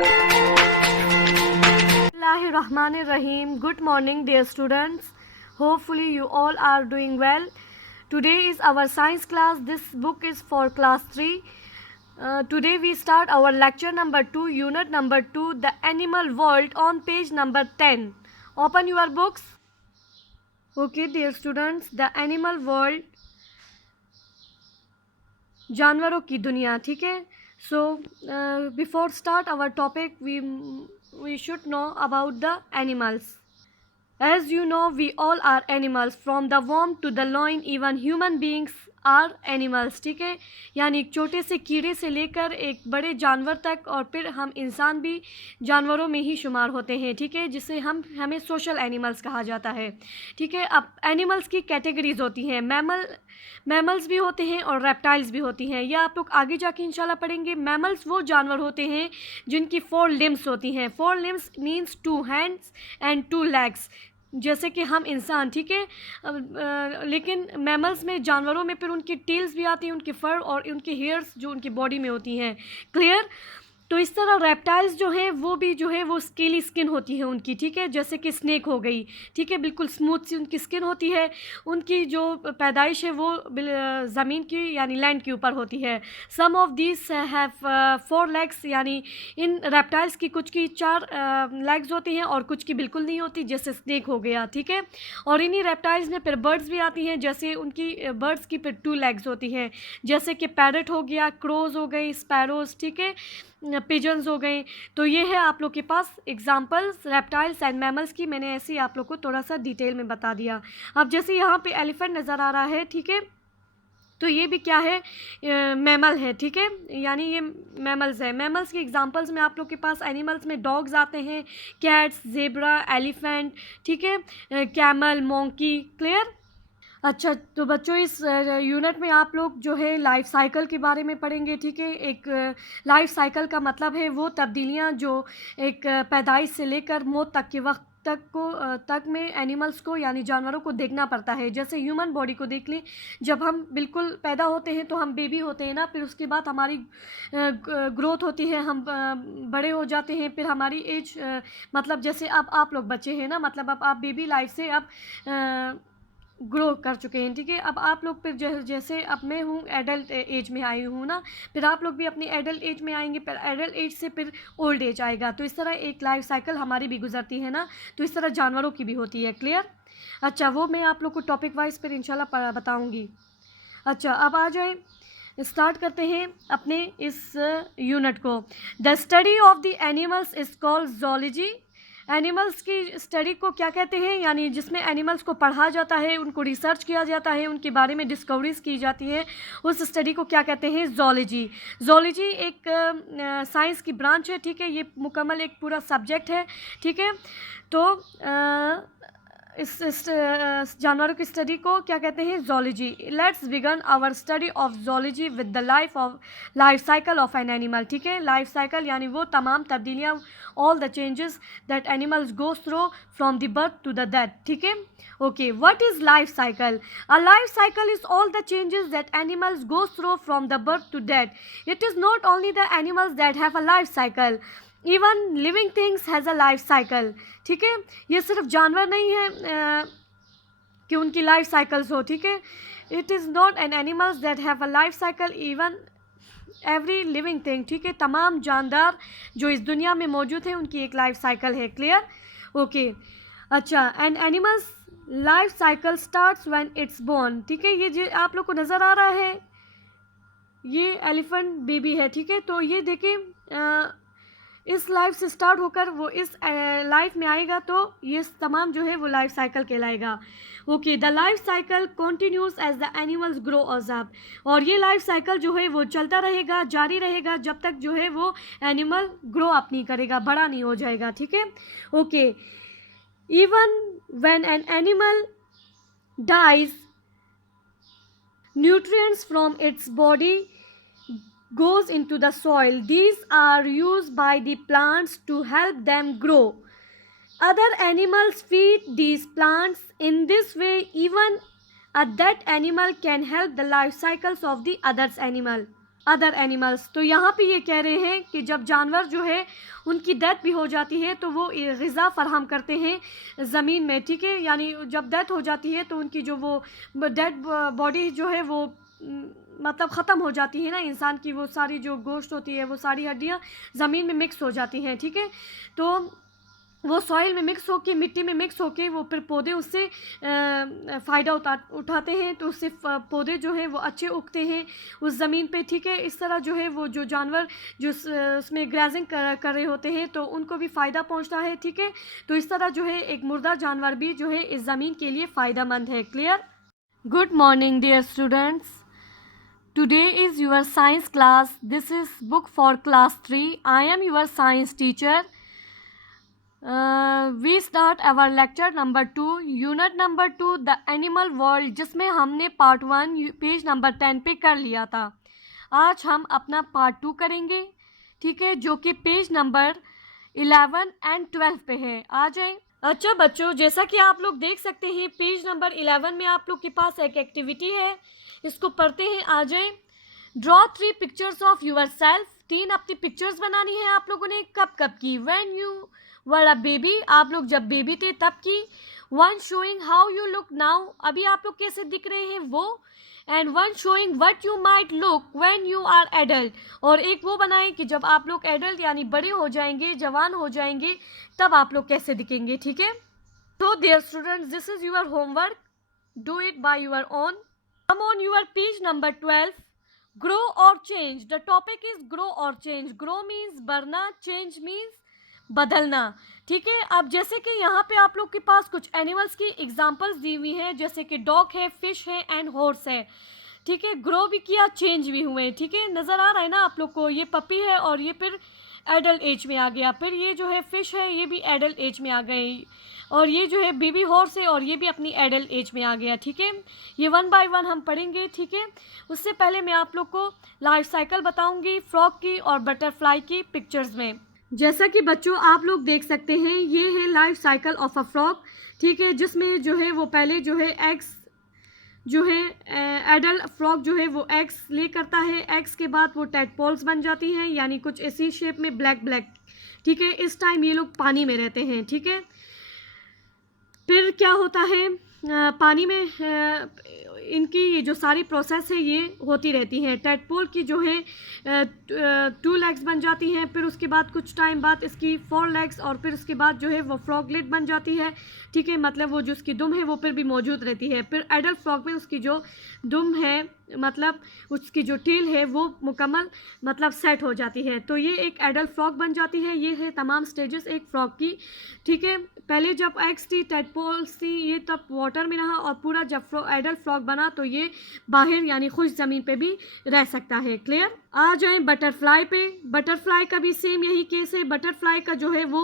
Bismillahirrahmanirrahim. Good morning, dear students. Hopefully, you all are doing well. Today is our science class. This book is for class 3. Today, we start our lecture number 2, unit number 2, The Animal World, on page number 10. Open your books. Okay, dear students, The Animal World, जानवरों की दुनिया. ठीक है. So, before start our topic, we should know about the animals. As you know, we all are animals. From the worm to the loin, even human beings are animals. ठीक है. यानी एक छोटे से कीड़े से लेकर एक बड़े जानवर तक, और फिर हम इंसान भी जानवरों में ही शुमार होते हैं. ठीक है. जिसे हमें सोशल एनिमल्स कहा जाता है. ठीक है. अब एनिमल्स की कैटेगरीज होती हैं. मैमल्स भी होते हैं और रेप्टाइल्स भी होती हैं. यह आप लोग आगे जाके इंशाल्लाह पढ़ेंगे. मैमल्स वो जानवर होते हैं जिनकी 4 लिम्स होती हैं. 4 limbs means 2 hands and 2 legs, जैसे कि हम इंसान. ठीक है. लेकिन मैमल्स में, जानवरों में, फिर उनकी टेल्स भी आती हैं, उनके फर और उनके हेयर्स जो उनकी बॉडी में होती हैं. क्लियर. तो इस तरह रेप्टाइल्स जो हैं वो भी जो है वो स्केली स्किन होती है उनकी. ठीक है. जैसे कि स्नेक हो गई. ठीक है. बिल्कुल स्मूथ सी उनकी स्किन होती है. उनकी जो पैदाइश है वो ज़मीन की यानी लैंड के ऊपर होती है. सम ऑफ दीज हैव 4 लेग्स, यानी इन रेप्टाइल्स की कुछ की 4 लेग्स होती हैं और कुछ की बिल्कुल नहीं होती, जैसे स्नेक हो गया. ठीक है. और इन्हीं रेप्टाइल्स में फिर बर्ड्स भी आती हैं, जैसे उनकी बर्ड्स की फिर 2 लेग्स होती हैं, जैसे कि पैरट हो गया, क्रोज हो गई, स्पैरोज. ठीक है. पिजन्स हो गए. तो ये है आप लोग के पास एग्जांपल्स रेप्टाइल्स एंड मैमल्स की. मैंने ऐसे ही आप लोग को थोड़ा सा डिटेल में बता दिया. अब जैसे यहाँ पे एलिफेंट नज़र आ रहा है. ठीक है. तो ये भी क्या है, मैमल है. ठीक है. यानी ये मैमल्स है. मैमल्स की एग्जांपल्स में आप लोग के पास एनिमल्स में डॉग्स आते हैं, कैट्स, जेब्रा, एलिफेंट. ठीक है. Camel, monkey. क्लियर. अच्छा, तो बच्चों इस यूनिट में आप लोग जो है लाइफ साइकिल के बारे में पढ़ेंगे. ठीक है. एक लाइफ साइकिल का मतलब है वो तब्दीलियाँ जो एक पैदाइश से लेकर मौत तक के वक्त तक में एनिमल्स को यानी जानवरों को देखना पड़ता है. जैसे ह्यूमन बॉडी को देख लें. जब हम बिल्कुल पैदा होते हैं तो हम बेबी होते हैं ना, फिर उसके बाद हमारी ग्रोथ होती है, हम बड़े हो जाते हैं, फिर हमारी एज, मतलब जैसे अब आप लोग बच्चे हैं ना, मतलब अब आप बेबी लाइफ से अब ग्रो कर चुके हैं. ठीक है. अब आप लोग फिर जैसे अब मैं हूँ एडल्ट एज में आई हूँ ना, फिर आप लोग भी अपनी एडल्ट एज में आएंगे, फिर एडल्ट एज से फिर ओल्ड एज आएगा. तो इस तरह एक लाइफ साइकिल हमारी भी गुजरती है ना, तो इस तरह जानवरों की भी होती है. क्लियर. अच्छा, वो मैं आप लोग को टॉपिक वाइज फिर इंशाल्लाह बताऊँगी. अच्छा, अब आ जाए, स्टार्ट करते हैं अपने इस यूनिट को. The study of the animals is called zoology. Animals की स्टडी को क्या कहते हैं, यानी जिसमें एनिमल्स को पढ़ा जाता है, उनको रिसर्च किया जाता है, उनके बारे में डिस्कवरीज की जाती है, उस स्टडी को क्या कहते हैं, ज़ूलॉजी. ज़ूलॉजी एक साइंस की ब्रांच है. ठीक है. ये मुकम्मल एक पूरा सब्जेक्ट है. ठीक है. तो इस जानवरों की स्टडी को क्या कहते हैं, zoology. Let's begin our study of zoology with the life cycle of an animal. ठीक है. लाइफ साइकिल यानी वो तमाम तब्दीलियाँ, all the changes that animals goes through from the birth to the death. ठीक है. Okay, what is life cycle? A life cycle is all the changes that animals goes through from the birth to death. It is not only the animals that have a life cycle, even living things has a life cycle. ठीक है. ये सिर्फ जानवर नहीं है कि उनकी life cycles हो. ठीक है. It is not an animals that have a life cycle, even every living thing. ठीक है. तमाम जानदार जो इस दुनिया में मौजूद हैं उनकी एक लाइफ साइकिल है. क्लियर. ओके. अच्छा, an animals life cycle starts when it's born. ठीक है. ये जो आप लोग को नज़र आ रहा है, ये एलिफेंट बेबी है. ठीक है. तो ये देखें, इस लाइफ से स्टार्ट होकर वो इस लाइफ में आएगा, तो ये तमाम जो है वो लाइफ साइकिल कहलाएगा. Okay. The life cycle continues as the animals grow up. और ये लाइफ साइकिल जो है वो चलता रहेगा, जारी रहेगा, जब तक जो है वो एनिमल ग्रो अप नहीं करेगा, बड़ा नहीं हो जाएगा. ठीक है. Okay. Even when an animal dies, nutrients from its body goes into the soil. These are used by the plants to help them grow. Other animals feed these plants. In this way, even a dead animal can help the life cycles of the others animal. Other animals. तो यहाँ पे ये कह रहे हैं कि जब जानवर जो है उनकी डेथ भी हो जाती है तो वो ग़िज़ा फ़राहम करते हैं ज़मीन में, ठीक है। यानी जब डेथ हो जाती है तो उनकी जो वो डेड बॉडी जो है वो मतलब ख़त्म हो जाती है ना इंसान की, वो सारी जो गोश्त होती है वो सारी हड्डियाँ ज़मीन में मिक्स हो जाती हैं, ठीक है। तो वो सॉइल में मिक्स होके, मिट्टी में मिक्स होके वो फिर पौधे उससे फ़ायदा उठाते हैं, तो उससे पौधे जो हैं वो अच्छे उगते हैं उस ज़मीन पे, ठीक है। इस तरह जो है वो जो जानवर जो उसमें ग्रेजिंग कर रहे होते हैं तो उनको भी फ़ायदा पहुंचता है, ठीक है। तो इस तरह जो है एक मुर्दा जानवर भी जो है इस ज़मीन के लिए फ़ायदेमंद है। Clear? Good morning dear students, today is your science class. This is book for class 3. I am your science teacher. We start our lecture number 2, unit number 2, the animal world, जिसमें हमने पार्ट 1 पेज नंबर 10 पे कर लिया था। आज हम अपना part 2 करेंगे, ठीक है, जो कि पेज नंबर 11 एंड 12 पे है। आ जाएं। अच्छा बच्चों, जैसा कि आप लोग देख सकते हैं पेज नंबर 11 में आप लोग के पास एक एक्टिविटी है, इसको पढ़ते हैं। आ जाएं। Draw 3 pictures of yourself. 3 अपनी पिक्चर्स बनानी है आप लोगों ने। कब कब की? When you were a baby, आप लोग जब बेबी थे तब की। 1 showing how you look now, अभी आप लोग कैसे दिख रहे हैं वो। And 1 showing what you might look when you are adult, और एक वो बनाएं कि जब आप लोग एडल्ट यानी बड़े हो जाएंगे, जवान हो जाएंगे, तब आप लोग कैसे दिखेंगे, ठीक है। तो dear students, this is your homework, do it by your own. Come on your page number 12, grow और change. The topic is grow और चेंज। ग्रो मीन्स बढ़ना, चेंज मीन्स बदलना, ठीक है। अब जैसे कि यहाँ पे आप लोग के पास कुछ एनिमल्स की एग्जांपल्स दी हुई हैं, जैसे कि डॉग है, फिश है एंड हॉर्स है, ठीक है। ग्रो भी किया, चेंज भी हुए, ठीक है। नज़र आ रहा है ना आप लोग को? ये पपी है और ये फिर एडल्ट एज में आ गया, फिर ये जो है फिश है ये भी एडल्ट एज में आ गई, और ये जो है बेबी हॉर्स है और ये भी अपनी एडल्ट एज में आ गया, ठीक है। ये 1 बाय 1 हम पढ़ेंगे, ठीक है। उससे पहले मैं आप लोग को लाइफ साइकिल बताऊंगी फ्रॉग की और बटरफ्लाई की पिक्चर्स में। जैसा कि बच्चों आप लोग देख सकते हैं ये है life cycle of a frog, ठीक है, जिसमें जो है वो पहले जो है एग्स जो है एडल्ट फ्रॉग जो है वो एग्स ले करता है। एग्स के बाद वो टेडपोल्स बन जाती हैं, यानी कुछ ऐसी शेप में ब्लैक ब्लैक, ठीक है। इस टाइम ये लोग पानी में रहते हैं, ठीक है। फिर क्या होता है पानी में इनकी ये जो सारी प्रोसेस है ये होती रहती है। टेडपोल की जो है 2 लेग्स बन जाती हैं, फिर उसके बाद कुछ टाइम बाद इसकी 4 लेग्स, और फिर उसके बाद जो है वो फ्रॉगलेट बन जाती है, ठीक है। मतलब वो जो उसकी दुम है वो फिर भी मौजूद रहती है। फिर एडल्ट फ्रॉग में उसकी जो दुम है मतलब उसकी जो टेल है वो मुकम्मल मतलब सेट हो जाती है, तो ये एक एडल्ट फ्रॉग बन जाती है। ये है तमाम स्टेजेस एक फ्रॉग की, ठीक है। पहले जब एग्स थी, टेडपोल्स थी, ये तब वाटर में रहा, और पूरा जब एडल्ट फ्रॉग बना तो ये बाहर यानी खुश ज़मीन पे भी रह सकता है। क्लियर? आ जाएं बटरफ्लाई पे। बटरफ्लाई का भी सेम यही केस है। बटरफ्लाई का जो है वो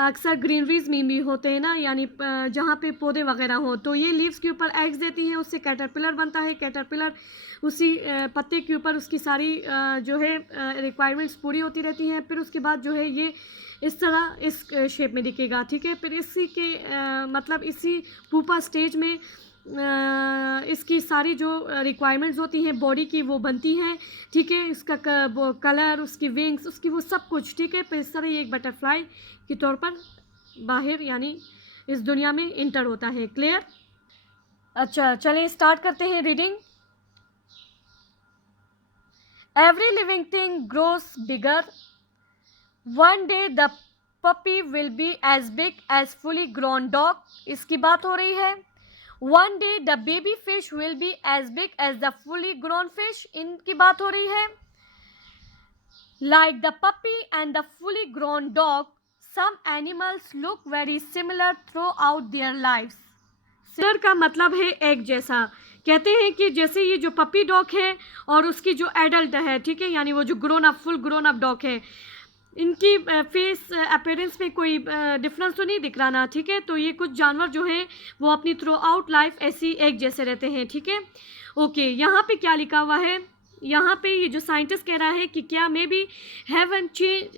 अक्सर ग्रीनरीज में भी होते हैं ना, यानी जहाँ पे पौधे वगैरह हो, तो ये लीव्स के ऊपर एग्स देती हैं, उससे कैटरपिलर बनता है। कैटरपिलर उसी पत्ते के ऊपर उसकी सारी जो है रिक्वायरमेंट्स पूरी होती रहती हैं। फिर उसके बाद जो है ये इस तरह इस शेप में दिखेगा, ठीक है। फिर इसी के मतलब इसी पुपा स्टेज में इसकी सारी जो रिक्वायरमेंट्स होती हैं बॉडी की वो बनती हैं, ठीक है। इसका वो कलर, उसकी विंग्स, उसकी वो सब कुछ, ठीक है। फिर इस तरह ये एक बटरफ्लाई के तौर पर बाहर यानी इस दुनिया में इंटर होता है। क्लियर? अच्छा चलें स्टार्ट करते हैं reading. Every living thing grows bigger, one day the puppy will be as big as fully grown dog, इसकी बात हो रही है। One day the baby fish will be as big as the fully grown fish, इनकी बात हो रही है। Like the puppy and the fully grown dog, some animals look very similar throughout their lifes. Similar का मतलब है एक जैसा। कहते हैं कि जैसे ये जो पपी डॉग है और उसकी जो एडल्ट है, ठीक है, यानी वो जो grown up full grown up dog है, इनकी फेस अपीयरेंस में कोई डिफरेंस तो नहीं दिख रहा ना, ठीक है। तो ये कुछ जानवर जो हैं वो अपनी थ्रू आउट लाइफ ऐसी एक जैसे रहते हैं, ठीक है। ओके, यहाँ पे क्या लिखा हुआ है यहाँ पे ये जो साइंटिस्ट कह रहा है कि क्या may be have an change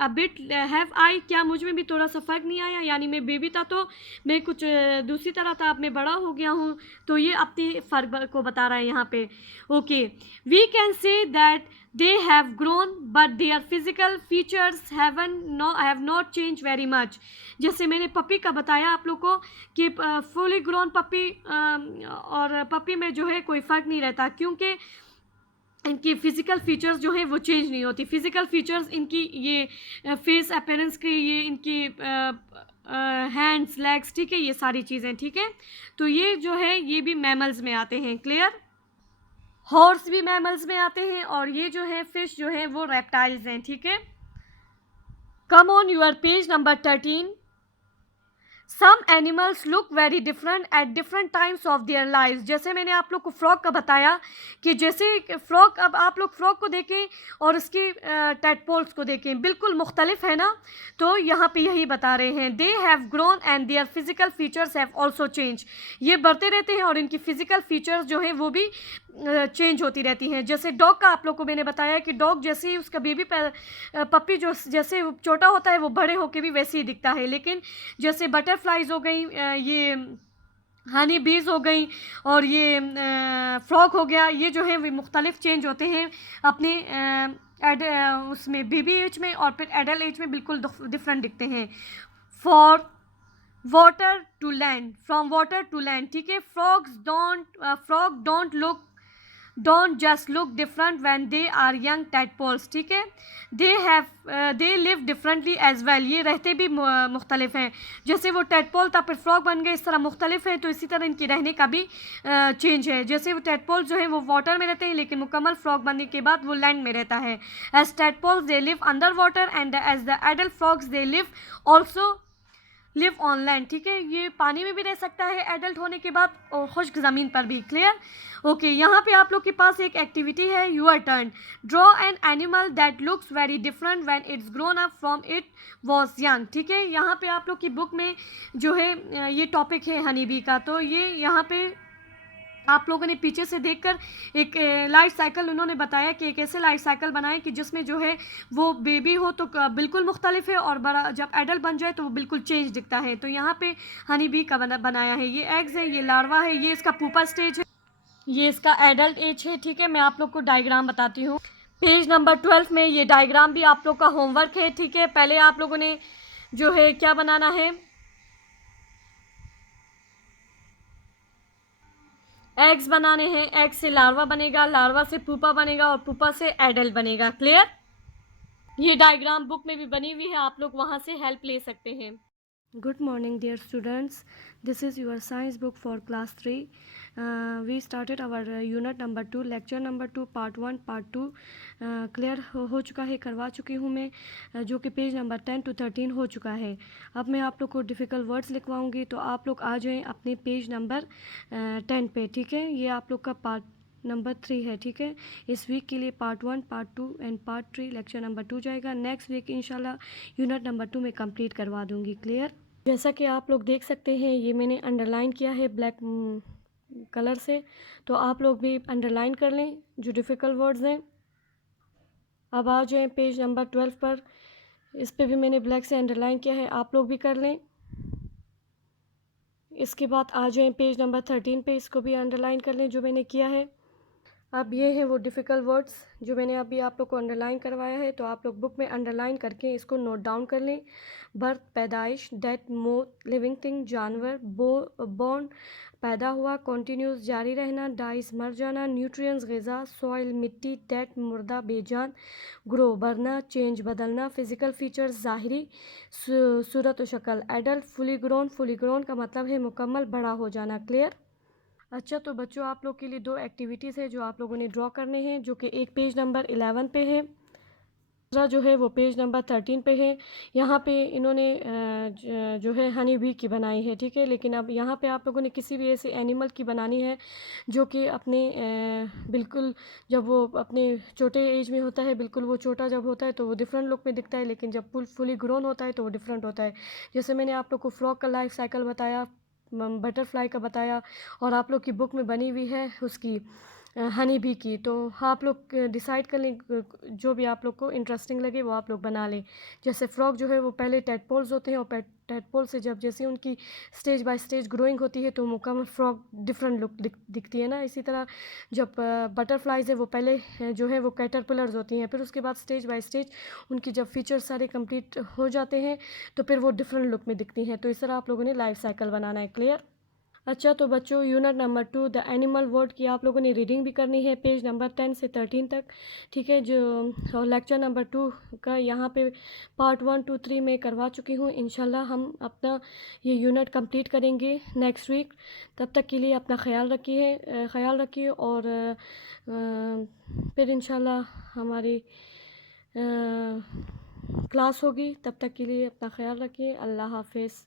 a bit have I, क्या मुझ में भी थोड़ा सा फ़र्क नहीं आया, यानी मैं बेबी था तो मैं कुछ दूसरी तरह था, अब मैं बड़ा हो गया हूँ, तो ये अपने फ़र्क को बता रहा है यहाँ पे। Okay, we can say that they have grown but their physical features have not changed very much। जैसे मैंने पपी का बताया आप लोग को कि फुली ग्रोन पपी और पपी में जो है कोई फ़र्क नहीं रहता, क्योंकि इनकी फ़िज़िकल फ़ीचर्स जो है वो चेंज नहीं होती। फ़िज़िकल फ़ीचर्स इनकी ये फेस अपीयरेंस की, ये इनकी हैंड्स, लेग्स, ठीक है, ये सारी चीज़ें, ठीक है। तो ये जो है ये भी मैमल्स में आते हैं, क्लियर। हॉर्स भी मैमल्स में आते हैं और ये जो है फिश जो है वो रेप्टाइल्स हैं, ठीक है। Come on your page number 13। Some animals look very different at different times of their life. जैसे मैंने आप लोग को फ्रॉग का बताया कि जैसे फ्रॉग, अब आप लोग फ्रॉग को देखें और उसके टैडपोल्स को देखें, बिल्कुल मुख्तलिफ है ना। तो यहाँ पे यही बता रहे हैं, they have grown and their physical features have also change. ये बढ़ते रहते हैं और इनकी फिजिकल फीचर्स जो हैं वो भी चेंज होती रहती हैं। जैसे डॉग का आप लोग को मैंने बताया कि डॉग जैसे ही उसका बेबी पपी जो जैसे छोटा होता है वो बड़े होके भी वैसे ही दिखता है, लेकिन जैसे बटरफ्लाइज हो गई, ये हनी बीज हो गई और ये फ्रॉग हो गया, ये जो है वे मुख्तलिफ चेंज होते हैं अपने उसमें बेबी एज में और फिर एडल्ट एज में बिल्कुल डिफरेंट दिखते हैं। For water to land, from water to land, ठीक है। Frog don't just look different when they are young tadpoles, ठीक है। They live differently as well, ये रहते भी मुख्तलिफ हैं। जैसे वो टैडपोल था फिर फ्रॉग बन गए, इस तरह मुख्तलिफ है, तो इसी तरह इनकी रहने का भी चेंज है। जैसे वो टैडपोल जो है वो वाटर में रहते हैं, लेकिन मुकम्मल फ्रॉग बनने के बाद वो लैंड में रहता है। As tadpoles they live under water and as the adult frogs they live on land, ठीक है। ये पानी में भी रह सकता है एडल्ट होने के बाद और खुश्क ज़मीन पर भी, क्लियर। ओके, यहाँ पे आप लोग के पास एक एक्टिविटी है, your turn. Draw an animal that looks very different when it's grown up from it was young, ठीक है। यहाँ पे आप लोग की बुक में जो है ये टॉपिक है हनी बी का, तो ये यहाँ पे आप लोगों ने पीछे से देखकर एक लाइफ साइकिल उन्होंने बताया कि एक ऐसे लाइफ साइकिल बनाएं कि जिसमें जो है वो बेबी हो तो बिल्कुल मुख्तलिफ है और बड़ा जब एडल्ट बन जाए तो वो बिल्कुल चेंज दिखता है। तो यहाँ पे हनी बी का बनाया है, ये एग्स है, ये लार्वा है, ये इसका पुपा स्टेज है, ये इसका एडल्ट एज है, ठीक है। मैं आप लोग को डायग्राम बताती हूँ। पेज नंबर 12 में ये डायग्राम भी आप लोग का होमवर्क है, ठीक है। पहले आप लोगों ने जो है क्या बनाना है, एग्स बनाने हैं, एग से लार्वा बनेगा, लार्वा से पुपा बनेगा और पुपा से एडल्ट बनेगा, क्लियर। ये डायग्राम बुक में भी बनी हुई है, आप लोग वहाँ से हेल्प ले सकते हैं। Good morning dear students, this is your science book for class 3। We started our unit number 2, lecture number 2, part 1 part 2 clear हो चुका है, करवा चुकी हूँ मैं, जो कि पेज नंबर 10 to 13 हो चुका है। अब मैं आप लोग को डिफ़िकल्ट वर्ड्स लिखवाऊंगी, तो आप लोग आ जाएं अपने पेज नंबर 10 पे, ठीक है। ये आप लोग का पार्ट नंबर 3 है, ठीक है। इस वीक के लिए part 1 part 2 and part 3 lecture number 2 जाएगा। नेक्स्ट वीक इंशाल्लाह यूनिट नंबर 2 में कंप्लीट करवा दूंगी, क्लियर। जैसा कि आप लोग देख सकते हैं, ये मैंने अंडरलाइन किया है ब्लैक कलर से, तो आप लोग भी अंडरलाइन कर लें जो डिफ़िकल्ट वर्ड्स हैं। अब आ जाएं पेज नंबर 12 पर, इस पे भी मैंने ब्लैक से अंडरलाइन किया है, आप लोग भी कर लें। इसके बाद आ जाएं पेज नंबर 13 पे, इसको भी अंडरलाइन कर लें जो मैंने किया है। अब ये है वो डिफ़िकल्ट वर्ड्स जो मैंने अभी आप लोग को अंडरलाइन करवाया है, तो आप लोग बुक में अंडरलाइन करके इसको नोट डाउन कर लें। बर्थ पैदाइश, डेथ मौत, लिविंग थिंग जानवर, बॉर्न पैदा हुआ, कॉन्टीन्यूस जारी रहना, डाइस मर जाना, न्यूट्रिएंट्स ग़िज़ा, सॉइल मिट्टी, डेथ मुर्दा बेजान, ग्रो बढ़ना, चेंज बदलना, फ़िज़िकल फीचर्स ज़ाहिरी सूरत व शक्ल, एडल्ट, फुली ग्रोन का मतलब है मुकम्मल बड़ा हो जाना, क्लियर। अच्छा, तो बच्चों आप लोग के लिए 2 एक्टिविटीज़ है जो आप लोगों ने ड्रॉ करने हैं, जो कि एक पेज नंबर 11 पे है, दूसरा जो है वो पेज नंबर 13 पे है। यहाँ पे इन्होंने जो है हनी बी की बनाई है, ठीक है। लेकिन अब यहाँ पे आप लोगों ने किसी भी ऐसे एनिमल की बनानी है जो कि अपने बिल्कुल जब वो अपने छोटे एज में होता है, बिल्कुल वो छोटा जब होता है तो वो डिफरेंट लुक में दिखता है, लेकिन जब फुली ग्रोन होता है तो वो डिफरेंट होता है। जैसे मैंने आप लोग को फ्रॉग का लाइफ साइकिल बताया, बटरफ्लाई का बताया, और आप लोग की बुक में बनी हुई है उसकी हनी भी की। तो आप लोग डिसाइड कर लें जो भी आप लोग को इंटरेस्टिंग लगे वो आप लोग बना लें। जैसे फ्रॉक जो है वो पहले टेडपोल्स होते हैं, और टेडपोल से जब जैसे उनकी स्टेज बाय स्टेज ग्रोइंग होती है तो मुकम्मल फ्रॉक डिफरेंट लुक दिखती है ना। इसी तरह जब बटरफ्लाइज है वो पहले जो है वो कैटरपिलर्स होती हैं, फिर उसके बाद स्टेज बाय स्टेज उनकी जब फीचर्स सारे कंप्लीट हो जाते हैं तो फिर वो डिफरेंट लुक में दिखती हैं। तो इस तरह आप लोगों ने लाइफ साइकिल बनाना है। क्लियर? अच्छा, तो बच्चों unit number 2 the animal word की आप लोगों ने रीडिंग भी करनी है, पेज नंबर 10 से 13 तक। ठीक है, जो और लेक्चर नंबर 2 का यहाँ पे पार्ट 1 2 3 में करवा चुकी हूँ। इंशाल्लाह हम अपना ये यूनिट कंप्लीट करेंगे नेक्स्ट वीक। तब तक के लिए अपना ख्याल रखिए, और फिर इंशाल्लाह हमारी क्लास होगी। तब तक के लिए अपना ख्याल रखिए। अल्लाह हाफिज़।